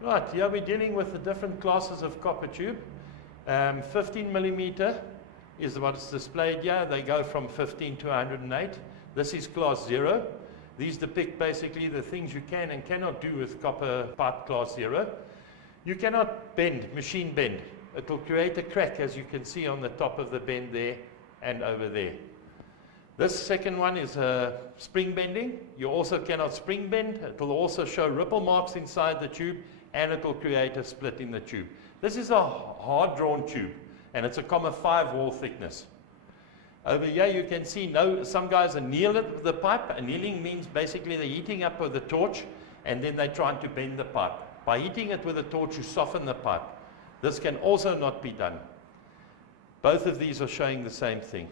Right, here we're dealing with the different classes of copper tube. 15 millimeter is what is displayed here. They go from 15 to 108. This is class 0. These depict basically the things you can and cannot do with copper pipe class 0. You cannot bend, machine bend. It will create a crack, as you can see on the top of the bend there and over there. This second one is spring bending. You also cannot spring bend. It will also show ripple marks inside the tube, and it will create a split in the tube. This is a hard drawn tube, and it's a 0.5 wall thickness. Over here you can see some guys anneal it with the pipe. Annealing means basically they're heating up with a torch, and then they're trying to bend the pipe. By heating it with a torch, you soften the pipe. This can also not be done. Both of these are showing the same thing.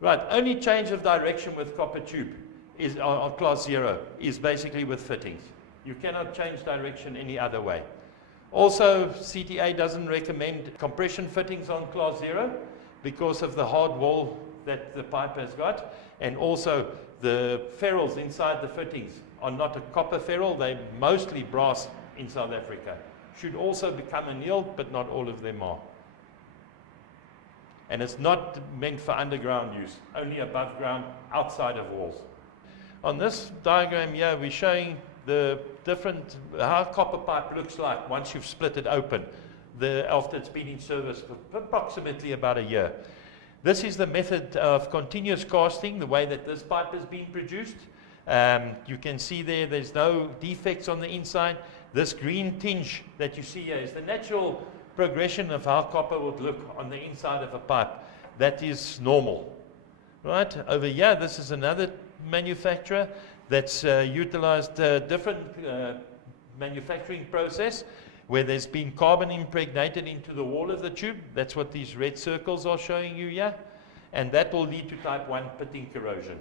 Right, only change of direction with copper tube is on class 0 is basically with fittings. You cannot change direction any other way. Also, CTA doesn't recommend compression fittings on class 0 because of the hard wall that the pipe has got, and also the ferrules inside the fittings are not a copper ferrule, they're mostly brass in South Africa. Should also become annealed, but not all of them are. And it's not meant for underground use, only above ground, outside of walls. On this diagram here, we're showing the different, how copper pipe looks like once you've split it open, after it's been in service for approximately about a year. This is the method of continuous casting, the way that this pipe has been produced. You can see there's no defects on the inside. This green tinge that you see here is the natural progression of how copper would look on the inside of a pipe. That is normal. Right, over here, this is another manufacturer that's utilized a different manufacturing process where there's been carbon impregnated into the wall of the tube. That's what these red circles are showing you here. And that will lead to type 1 pitting corrosion.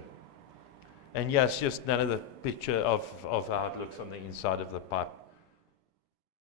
And yes, just another picture of how it looks on the inside of the pipe.